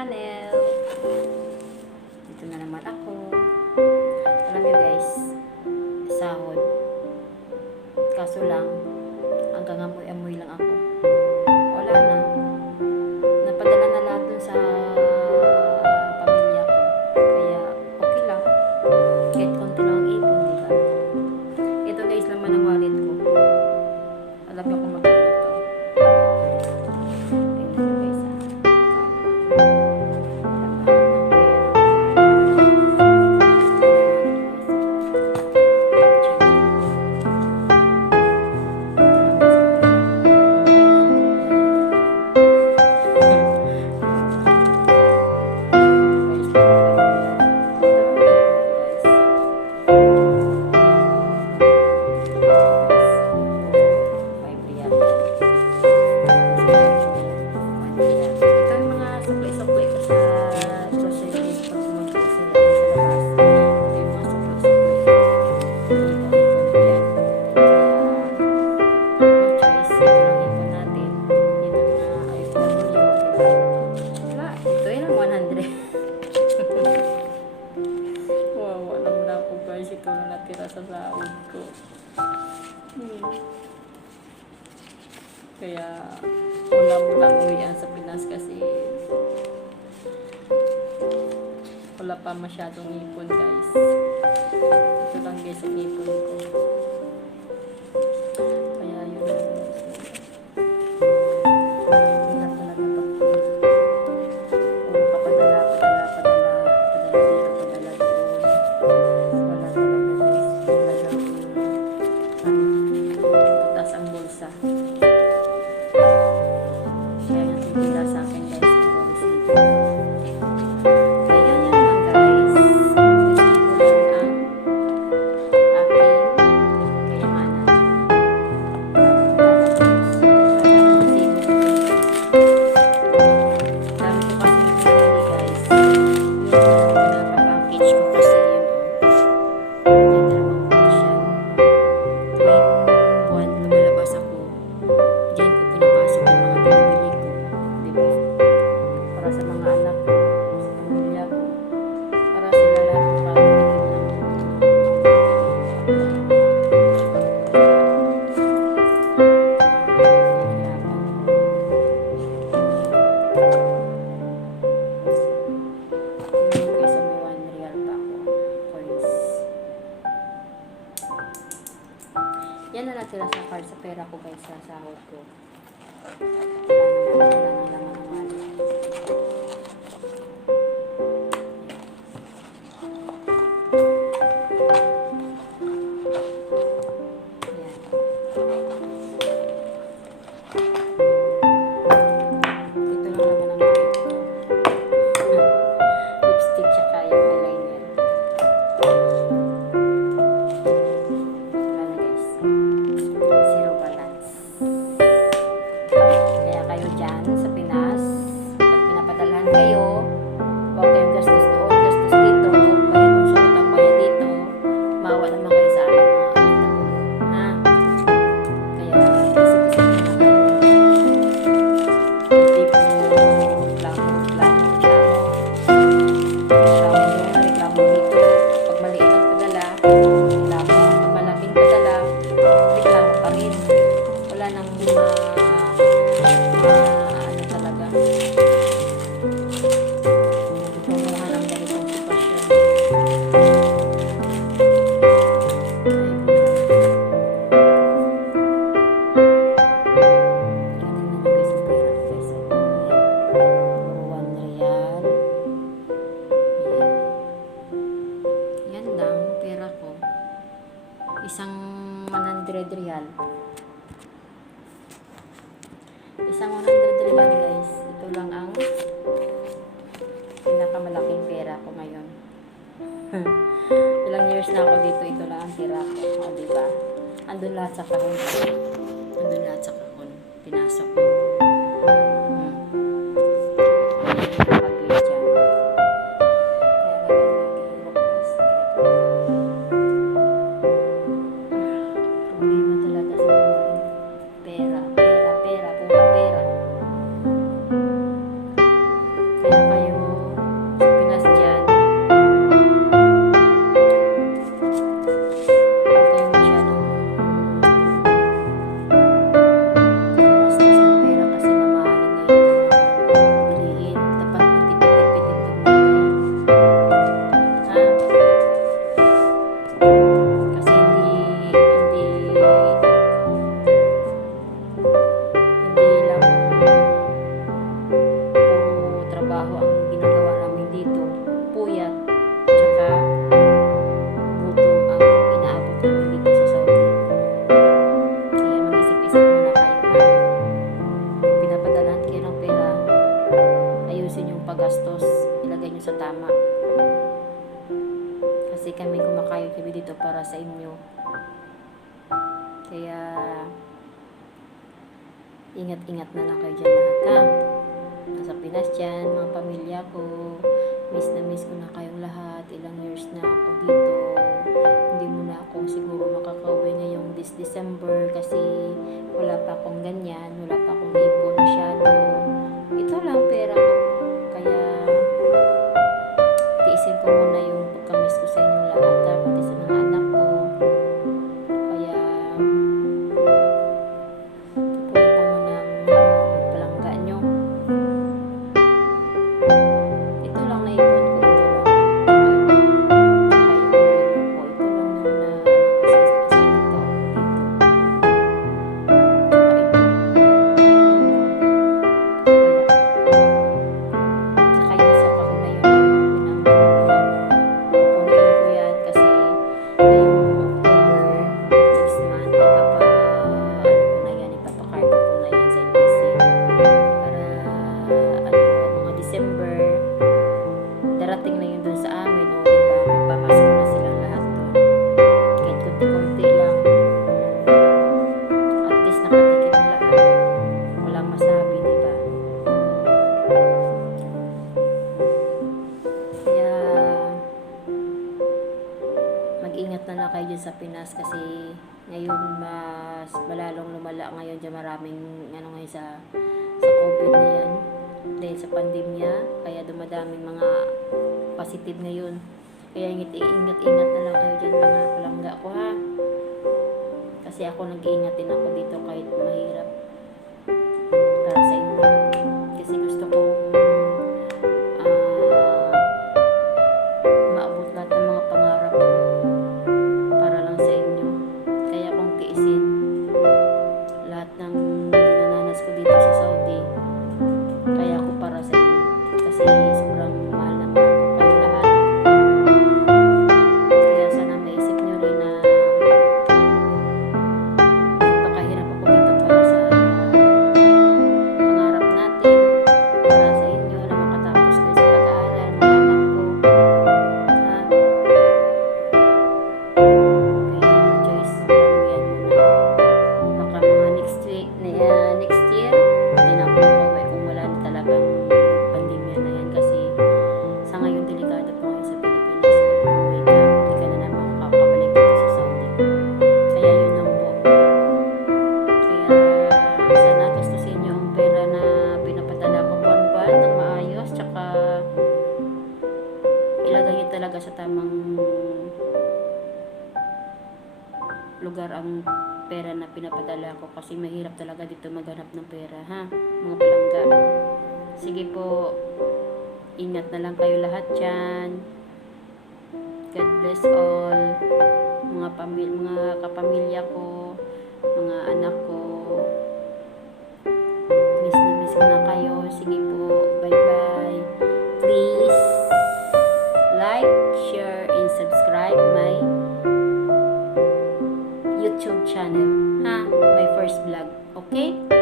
channel. Dito na naman ako. Alam niyo guys, sahod. Kaso lang, hanggang amoy-amoy lang ako. Wala na. Napadala na lahat dun sa pamilya ko. Kaya okay lang. Kahit konti lang ang ipon, diba? Ito guys, laman ng wallet ko. Alam niyo kung magkano to. Ito na natira sa sahod ko. Kaya wala mo lang uwian sa Pinas kasi wala pa masyadong ipon guys. Ito lang guys ang ipon ko. Kaya yun lang guys. Hirap talaga pag puro kapadala dito, padala doon. Wala talaga guys. Talagang taas ang bulsa. Kaya yung titira sa akin guys. Yan na natira sa card sa pera ko guys sa sahod ko. Wala nang laman ng wallet. Kayo, huwag kayong gastos doon, gastos dito, bayad doon sa utang, bayad dito, mawa naman kayo sa amin mga OFW, ha? Kaya, isip-isip na kayo. Hindi po reklamo dito. Pag maliit ang padala, reklamo. Pag malaking padala, reklamo pa rin. Wala nang ano talaga. Isang 100 real. Isang 100 real guys. Ito lang ang pinakamalaking pera ko ngayon. Ilang years na ako dito. Ito lang ang pera ko. O diba? Andun lahat sa kahon. Andun lahat sa kahon. Pinasok ko. Pera, pera, pera, pura pera. Kaya kayo pagastos, ilagay nyo sa tama. Kasi kami kumakayod kami dito para sa inyo. Kaya ingat-ingat na lang kayo dyan lahat, ha? Nasa Pinas dyan, mga pamilya ko. Miss na miss ko na kayong lahat. Ilang years na ako dito. Hindi mo na ako siguro makakauwi ngayong this December kasi wala pa akong ganyan. Wala pa akong ipon masyado. Ito lang pera ko. Kaya tiisin ko muna yung pagkamiss ko sa inyong lahat, ha? Pati sa mga anak ko. Kaya ipon ko muna ang palangga nyo. Ito lang na ipon ko. Ito lang. Darating na yun dun sa amin, o diba, may pamasok na silang lahat dun. Kahit kunti-kunti lang. At least nakatikim na lahat. Walang masabi, diba? Kaya, mag-ingat na lang kayo dyan sa Pinas kasi ngayon mas malalong lumala ngayon dyan, maraming ngayon sa COVID na yan. Dahil sa pandemya, kaya dumadaming mga positive ngayon. Kaya ingat-ingat na lang kayo dyan mga palangga ko, ha? Kasi ako nag-iingat din ako dito kahit mahirap para sa inyo. Kasi gusto kong maabot lahat ng mga pangarap ko para lang sa inyo. Kaya kung tiisin lahat ng dinananas ko dito sa Saudi, kaya ako para sa inyo. Kasi sobrang mahal na mahal ko kayo lahat. Kaya sana maisip nyo rin na napakahirap ako dito para sa pangarap natin, para sa inyo na makatapos kayo sa pag-aaral, mga anak ko. Ha? Kaya no choice, alam mo yan muna. Baka mga next year, hindi na ako makauwi kung wala na talagang pandemya na yan. Kasi sa ngayon, delikado po ngayon sa Pilipinas. Pag umuwi ka, hindi ka na naman makakabalik dito sa Saudi. Kaya yun lang po. Kaya sana gastusin nyo ang pera na pinapadala ko buwan-buwan ng maayos. Tsaka ilagay nyo talaga sa tamang lugar ang pera na pinapadala ko kasi mahirap talaga dito maghanap ng pera, ha, mga palangga. Sige po, ingat na lang kayo lahat dyan. God bless all, mga kapamilya ko, mga anak ko. Miss na miss ko na kayo. Sige po, bye bye. Please like, share, and subscribe my YouTube channel, ha? My first vlog, okay?